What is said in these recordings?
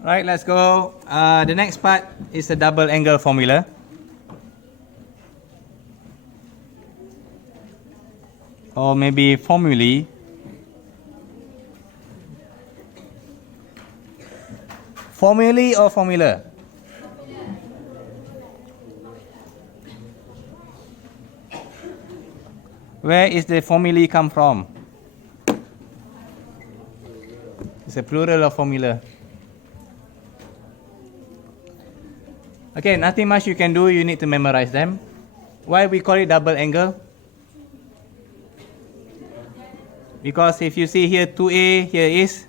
Right, let's go. The next part is a double angle formula. Or maybe formulae. Formulae or formula? Where is the formulae come from? It's a plural of formula. Okay, nothing much you can do. You need to memorize them. Why we call it double angle? Because if you see here 2A, here is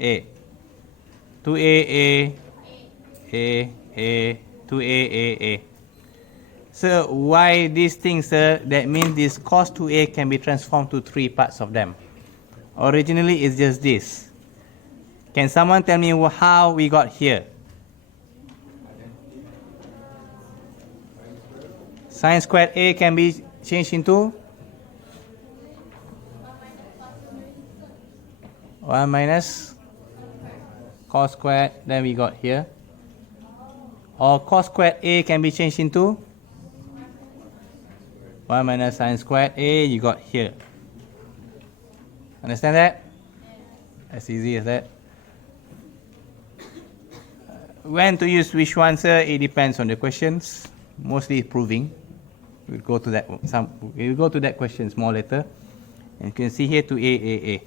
A. 2A, A, 2A, A. So why these things, sir? That means this cos 2A can be transformed to three parts of them. Originally, it's just this. Can someone tell me how we got here? Sine squared A can be changed into 1 minus cos squared, then we got here. Or cos squared A can be changed into 1 minus sine squared A, you got here. Understand that? As easy as that. When to use which one, sir? It depends on the questions. Mostly proving. We'll go to that. We'll go to that question more later. And you can see here to A.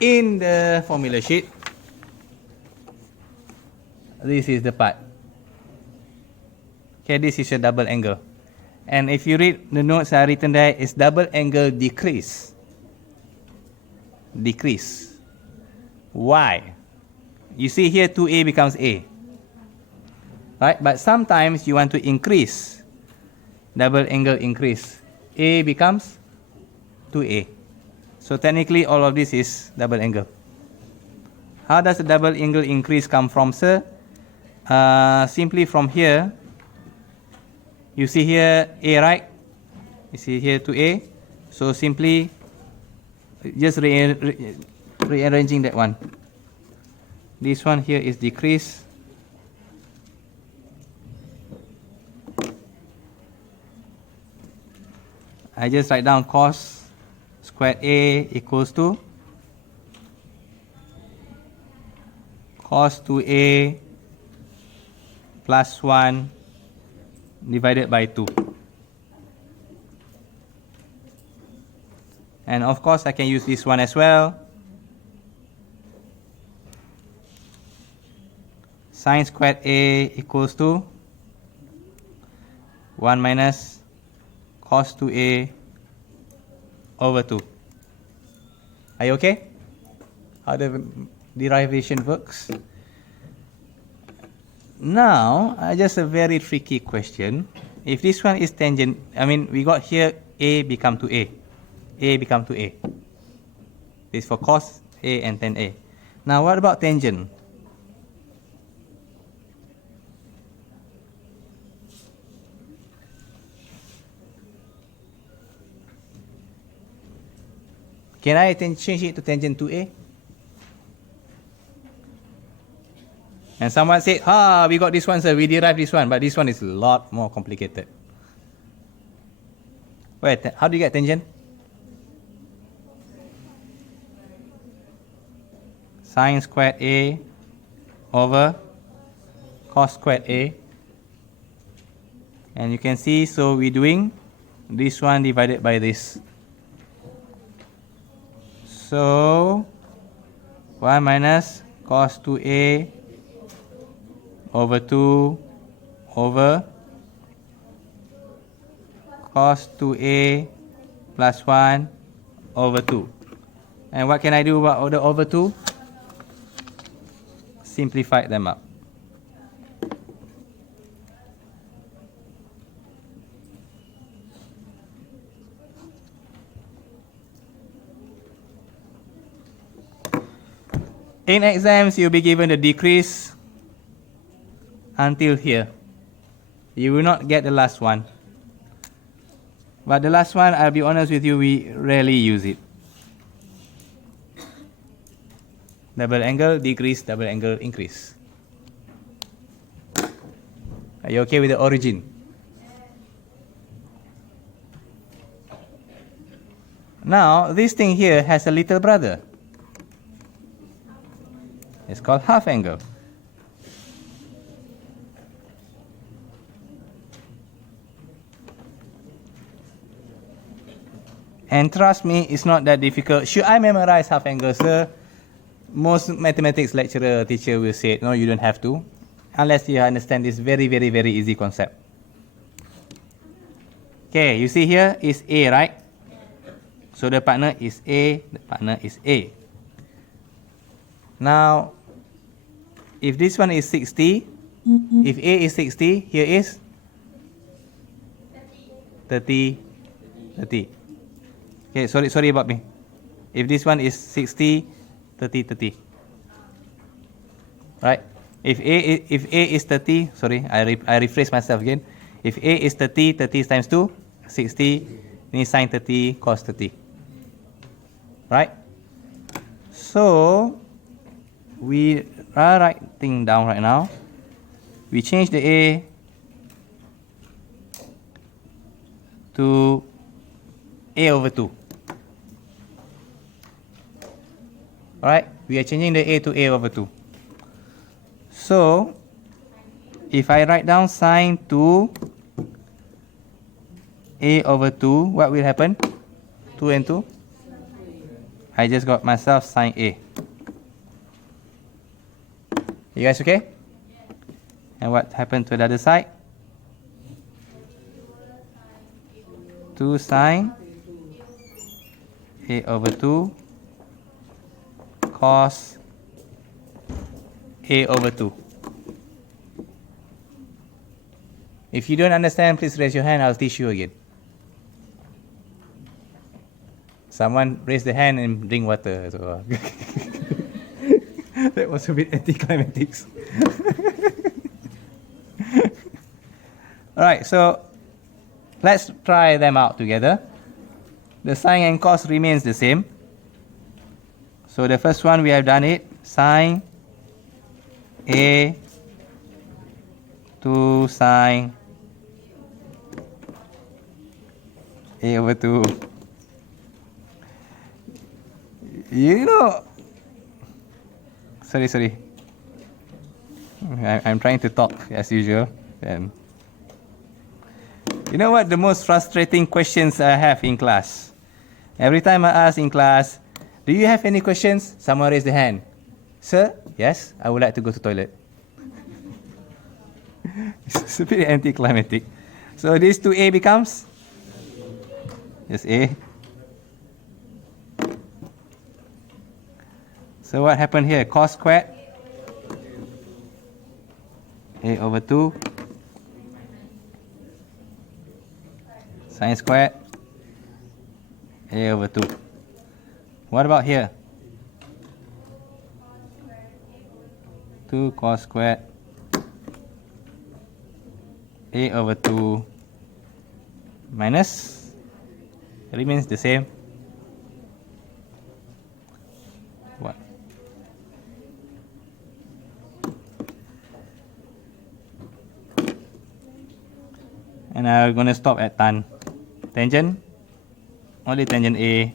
In the formula sheet, this is the part. Okay, this is a double angle. And if you read the notes are written there, it's double angle decrease. Decrease. Why? You see here 2A becomes A. Right? But sometimes you want to increase. Double angle increase. A becomes 2A. So technically all of this is double angle. How does the double angle increase come from, sir? Simply from here. You see here A, right? You see here 2A. So simply just rearranging that one. This one here is decrease. I just write down cos squared A equals to cos 2A plus 1 divided by 2. And of course I can use this one as well. Sine squared A equals to 1 minus cos 2A over 2. Are you okay? How the derivation works? Now, just a very tricky question. If this one is tangent, we got here A become to A. A become to A. This is for cos A and tan A. Now, what about tangent? Can I change it to tangent 2A? And someone said, we got this one, sir. We derived this one, but this one is a lot more complicated. Wait, how do you get tangent? Sine squared A over cos squared A. And you can see, so we're doing this one divided by this. So 1 minus cos 2A over 2 over cos 2A plus 1 over 2. And what can I do about the over 2? Simplify them up. In exams, you'll be given the decrease until here. You will not get the last one. But the last one, I'll be honest with you, we rarely use it. double angle decrease, double angle increase. Are you okay with the origin? Now, this thing here has a little brother. It's called half angle. And trust me, it's not that difficult. Should I memorize half angle, sir? Most mathematics lecturer, teacher will say, no, you don't have to. Unless you understand this very, very, very easy concept. Okay, you see here is A, right? So the partner is A, the partner is A. Now, if this one is 60, if A is 60, here is 30, 30. Okay, sorry about me. If this one is 60, 30, 30. Right? If A is 30, sorry, I rephrase myself again. If A is 30, 30 times 2, 60, ini sin 30, cos 30. Right? So, we are writing down right now. We change the A to A over 2. Alright, we are changing the A to A over 2. So, if I write down sine 2 A over 2, what will happen? 2 and 2? I just got myself sine A. You guys okay? And what happened to the other side? 2 sine A over 2 cos A over 2. If you don't understand, please raise your hand. I'll teach you again. Someone raise the hand and drink water. So. That was a bit anticlimactic. Alright, so let's try them out together. The sine and cos remains the same. So the first one we have done it, sine A to sine A over 2. You know, sorry. I'm trying to talk as usual. And you know what the most frustrating questions I have in class? Every time I ask in class, do you have any questions? Someone raise the hand. Sir, yes, I would like to go to toilet. It's a bit anticlimactic. So this 2A becomes just A. So what happened here? Cos squared A over 2 sine squared A over 2. What about here? 2 cos squared A over 2 minus remains the same. What? And I'm going to stop at tan. Tangent, only tangent A.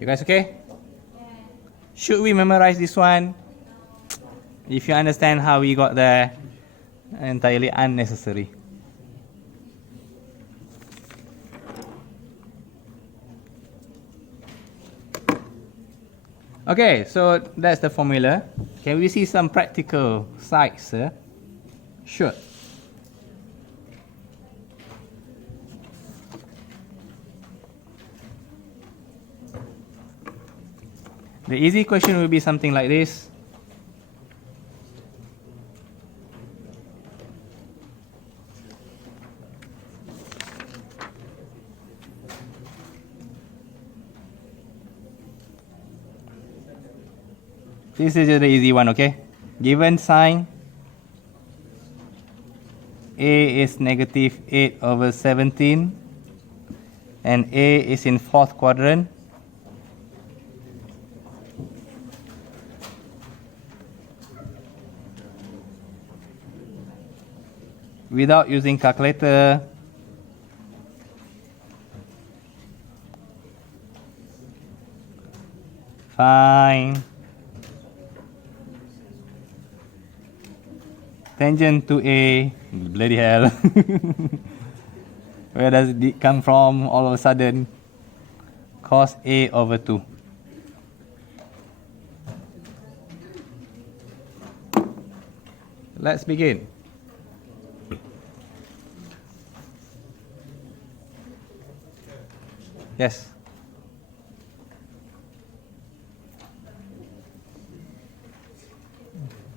You guys okay? Yeah. Should we memorize this one? If you understand how we got there, entirely unnecessary. Okay, so that's the formula. Can we see some practical sides, sir? Sure. The easy question will be something like this. This is just the easy one, okay? Given sine A is negative 8 over 17 and A is in fourth quadrant. Without using calculator, find tangent to A. Bloody hell. Where does it come from all of a sudden? Cos A over 2. Let's begin. Yes.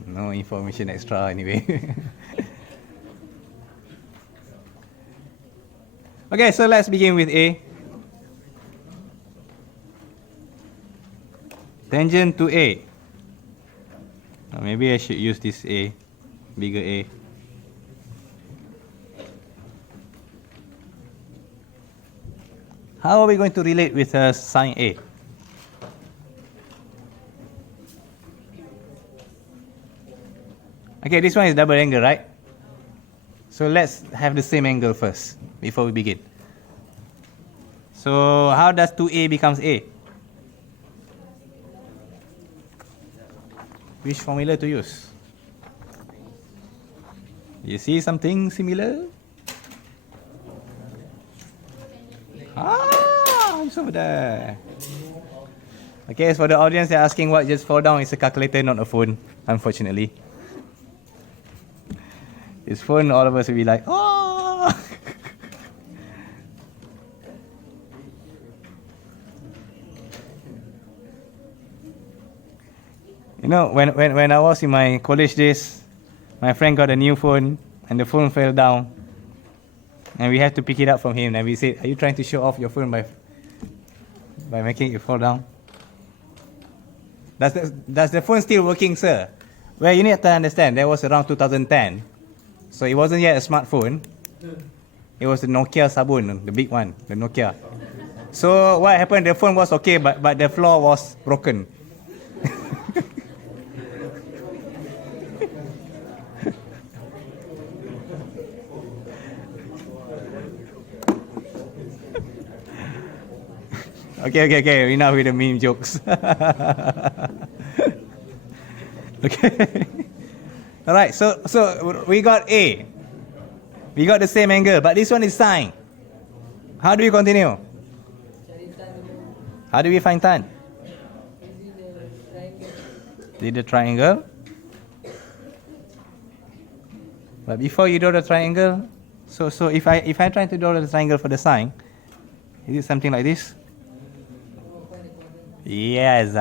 No information extra anyway. Okay, so let's begin with A. Tangent to A. Maybe I should use this A, bigger A. How are we going to relate with sine A? Okay, this one is double angle, right? So let's have the same angle first before we begin. So how does 2A becomes A? Which formula to use? You see something similar? It's over there. Okay, as for the audience, they're asking what just fall down. It's a calculator, not a phone, unfortunately. This phone, all of us will be like, oh! You know, when I was in my college days, my friend got a new phone, and the phone fell down. And we had to pick it up from him, and we said, are you trying to show off your phone by making it fall down? Does the phone still working, sir? Well, you need to understand, that was around 2010. So it wasn't yet a smartphone. It was the Nokia Sabun, the big one, the Nokia. So what happened, the phone was okay, but the floor was broken. Okay, enough with the meme jokes. Okay. All right, so we got A. We got the same angle, but this one is sine. How do we continue? How do we find tan? Did the triangle? But before you draw the triangle, so if I try to draw the triangle for the sine, is it something like this? Yes.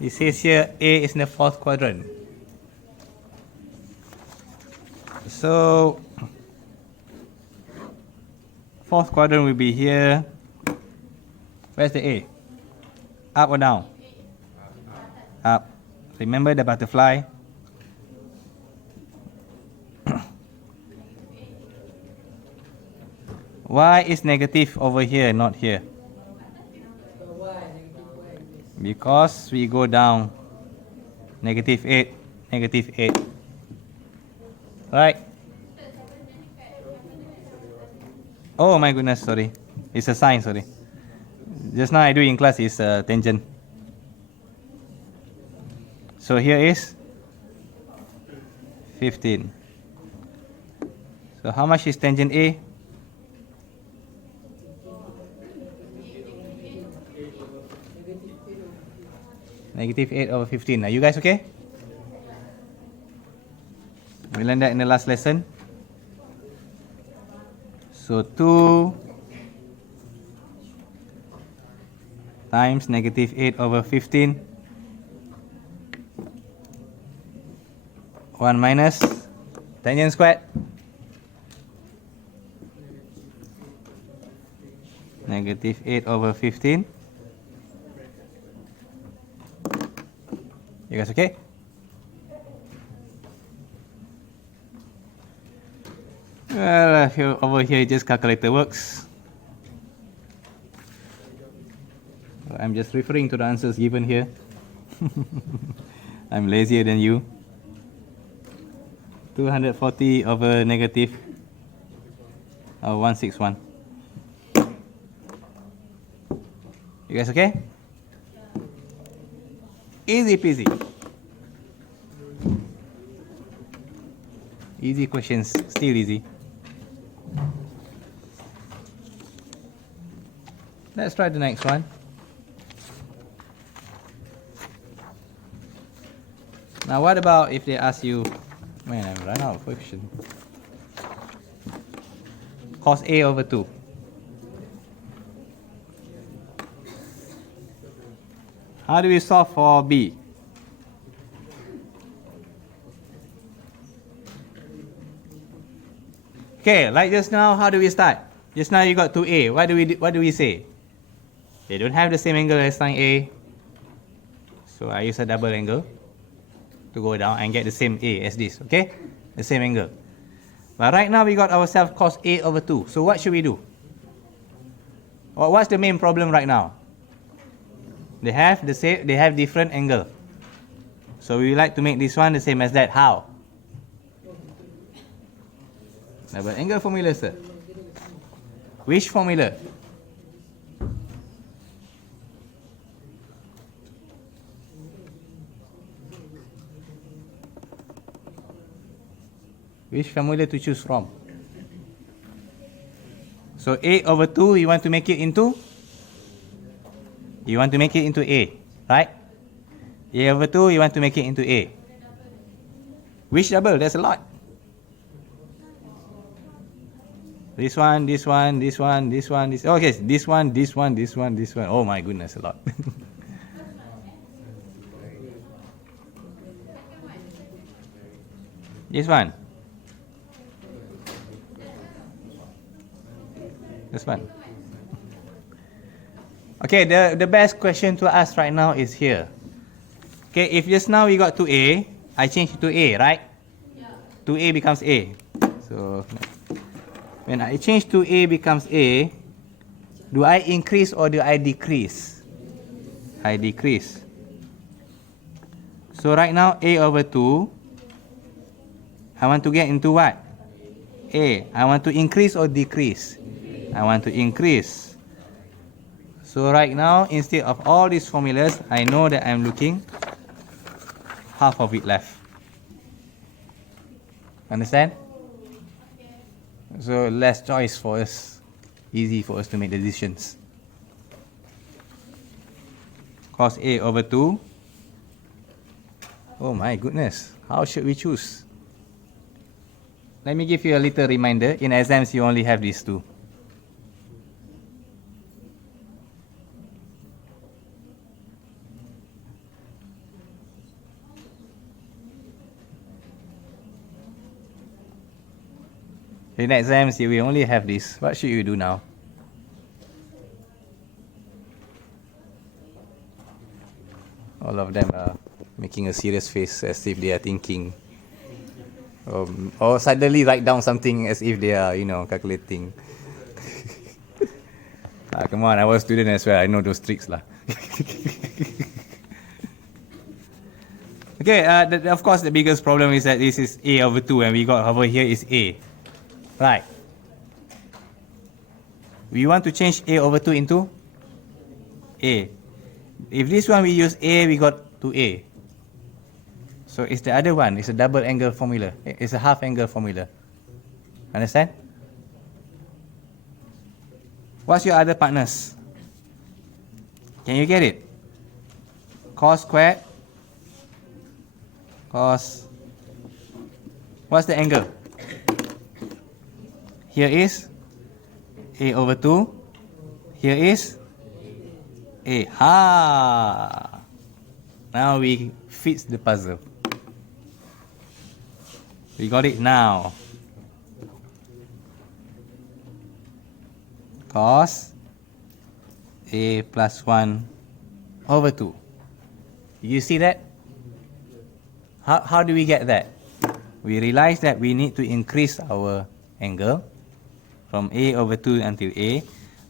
It says here A is in the fourth quadrant. So fourth quadrant will be here. Where's the A? Up or down? Up. Remember the butterfly? Why is negative over here, not here? Because we go down. Negative 8, negative 8. Right? Oh my goodness, sorry. It's a sine, sorry. Just now I do in class is tangent. So here is 15. So how much is tangent A? Negative 8 over 15. Are you guys okay? We learned that in the last lesson. So 2 times negative 8 over 15. 1 minus tangent squared. Negative 8 over 15. You guys okay? Well, over here just calculator works. I'm just referring to the answers given here. I'm lazier than you. 240 over negative 161. You guys okay? Easy peasy. Easy questions, still easy. Let's try the next one. Now what about if they ask you, man, I've run out of question. Cos A over 2. How do we solve for B? Okay, like just now, how do we start? Just now you got 2A. What do we say? They don't have the same angle as sine A. So I use a double angle to go down and get the same A as this, okay? The same angle. But right now we got ourselves cos A over 2. So what should we do? Or what's the main problem right now? They have different angle. So we like to make this one the same as that. How? Double angle formula, sir. Which formula? Which formula to choose from? So A over 2, you want to make it into? You want to make it into A, right? A over 2, you want to make it into A. Which double? There's a lot. This one, this one, this one, this one, this. Okay, this one, this one, this one, this one. Oh my goodness, a lot. This one. This one. Okay, the best question to ask right now is here. Okay, if just now we got 2A, I change it to A, right? Yeah. 2A becomes A. So when I change to A becomes A, do I increase or do I decrease? I decrease. So right now A over 2, I want to get into what? A. I want to increase or decrease? I want to increase. So right now, instead of all these formulas, I know that I'm looking half of it left. Understand? So less choice for us. Easy for us to make decisions. Cos A over 2. Oh my goodness. How should we choose? Let me give you a little reminder. In exams, you only have these two. In exams, we only have this. What should you do now? All of them are making a serious face as if they are thinking. Or suddenly write down something as if they are, calculating. Come on, I was a student as well. I know those tricks lah. Okay, of course the biggest problem is that this is A over 2 and we got over here is A. Right. We want to change A over 2 into A. If this one we use A, we got 2A. So it's the other one. It's a double angle formula. It's a half angle formula. Understand? What's your other partners? Can you get it? Cos squared. Cos. What's the angle? Here is A over 2. Here is A. Ha! Now we fix the puzzle. We got it now. Cos A plus 1 over 2. You see that? How do we get that? We realize that we need to increase our angle from A over 2 until A.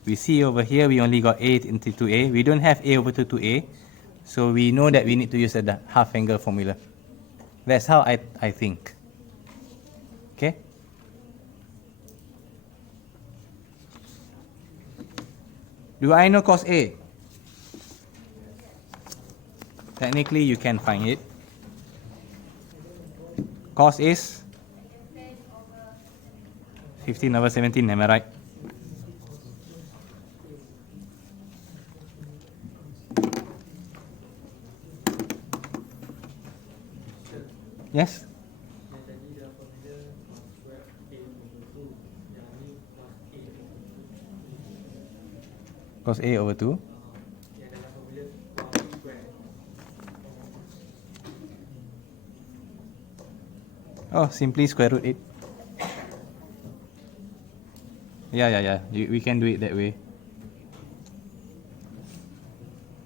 We see over here we only got A into 2A. We don't have A over 2 to A. So we know that we need to use a half angle formula. That's how I think. Okay? Do I know cos A? Technically you can find it. Cos is 15 over 17, am I right? Yes? Cos A over 2. Oh, simply square root it. Yeah. We can do it that way.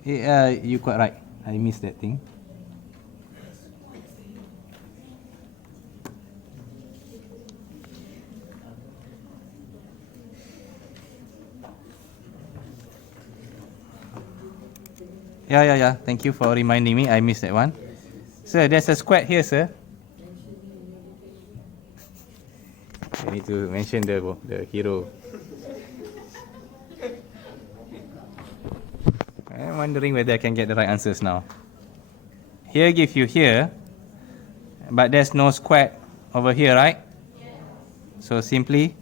You're quite right. I missed that thing. Yeah. Thank you for reminding me. I missed that one. Sir, there's a square here, sir. I need to mention the hero. I'm wondering whether I can get the right answers now. Here give you here, but there's no square over here, right? Yeah. So simply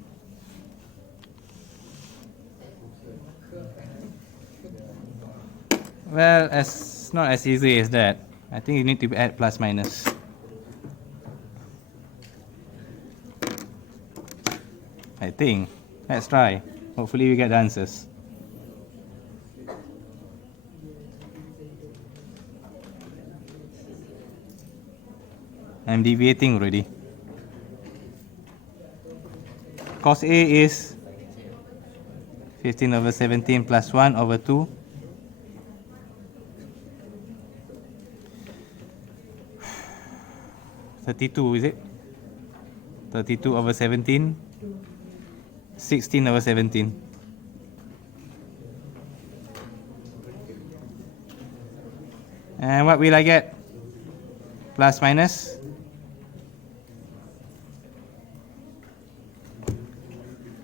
well, it's not as easy as that. I think you need to add plus minus. I think. Let's try. Hopefully we get the answers. I'm deviating already. Cos A is 15 over 17 plus 1 over 2. (32) is it? 32 over 17. 16 over 17. And what will I get? Plus minus?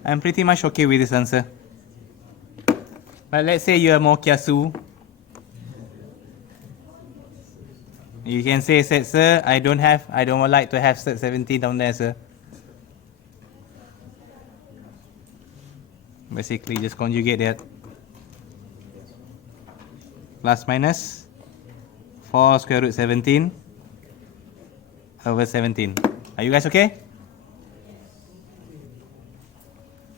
I'm pretty much okay with this answer. But let's say you are more kiasu. You can say, sir, I don't like to have 17 down there, sir. Basically, just conjugate that. Plus minus 4 square root 17 over 17. Are you guys okay?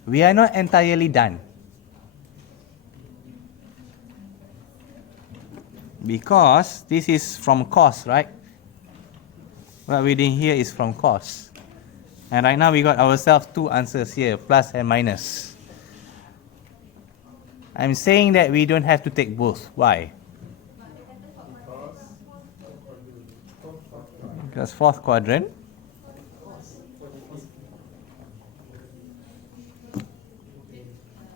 We are not entirely done. Because this is from cos, right? What we're doing here is from cos. And right now we got ourselves two answers here, plus and minus. I'm saying that we don't have to take both. Why? Because fourth quadrant.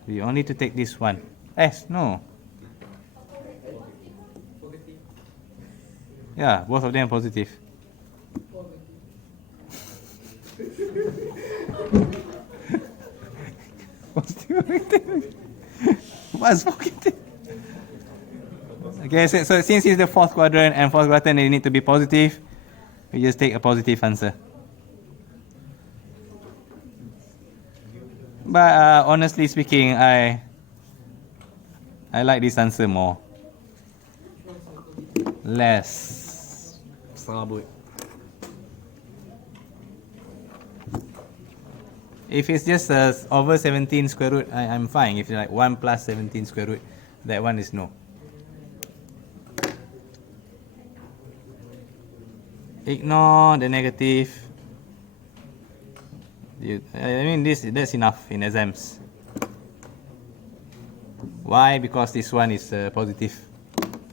We only need to take this one. No. Yeah, both of them are positive. What's positive? Okay, so since it's the fourth quadrant and fourth quadrant, they need to be positive. We just take a positive answer. But honestly speaking, I like this answer more. Less serabut. If it's just over 17 square root, I'm fine. If it's like 1 plus 17 square root, that one is no. Ignore the negative. I mean, that's enough in exams. Why? Because this one is positive.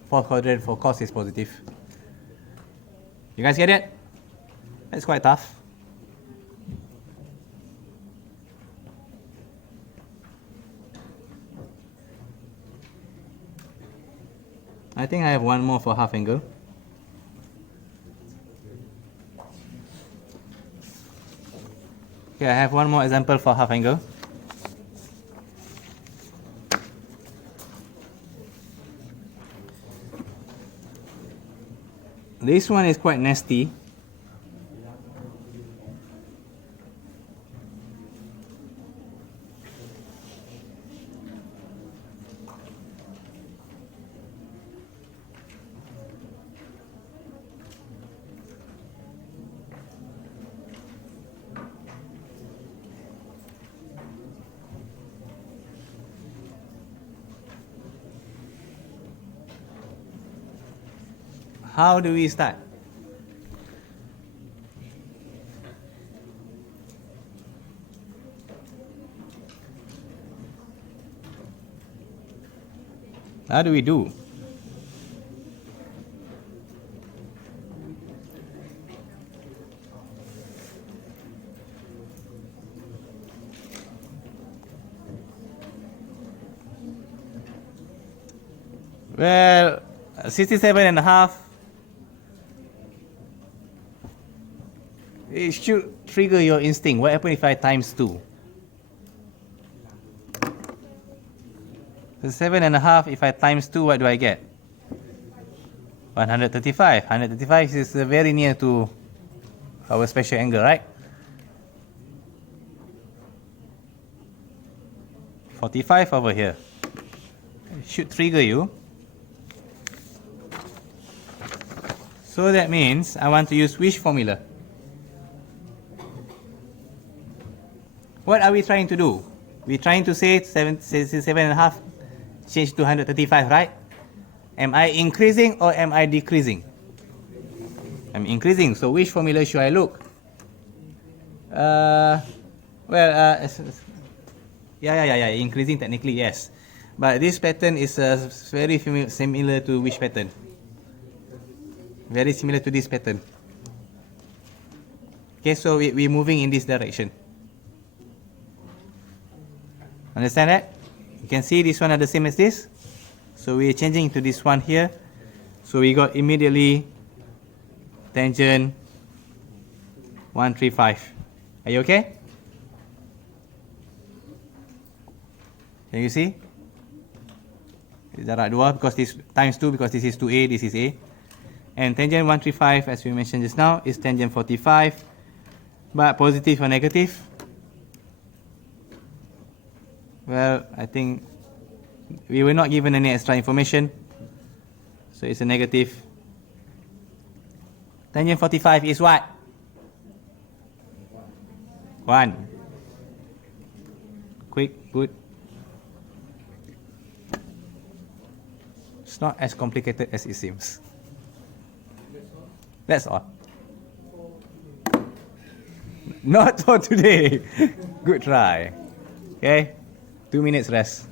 Fourth quadrant for cos is positive. You guys get it? That's quite tough. I think I have one more for half angle. Okay, I have one more example for half angle. This one is quite nasty. How do we start? How do we do? Well, 67.5. It should trigger your instinct. What happens if I times 2? 7.5, if I times 2, what do I get? 135. 135 is very near to our special angle, right? 45 over here. It should trigger you. So that means I want to use which formula? What are we trying to do? We're trying to say 7.5 change to 135, right? Am I increasing or am I decreasing? I'm increasing, so which formula should I look? Increasing technically, yes. But this pattern is very similar to which pattern? Very similar to this pattern. Okay, so we're moving in this direction. Understand that? You can see this one are the same as this. So we're changing to this one here. So we got immediately tangent 135. Are you okay? Can you see? Jarak 2 because this times 2 because this is 2A, this is A. And tangent 135, as we mentioned just now, is tangent 45. But positive or negative? Well, I think we were not given any extra information. So it's a negative. Tangent 45 is what? 1. Quick, good. It's not as complicated as it seems. That's all. Not for today. Good try. Okay, 2 minutes rest.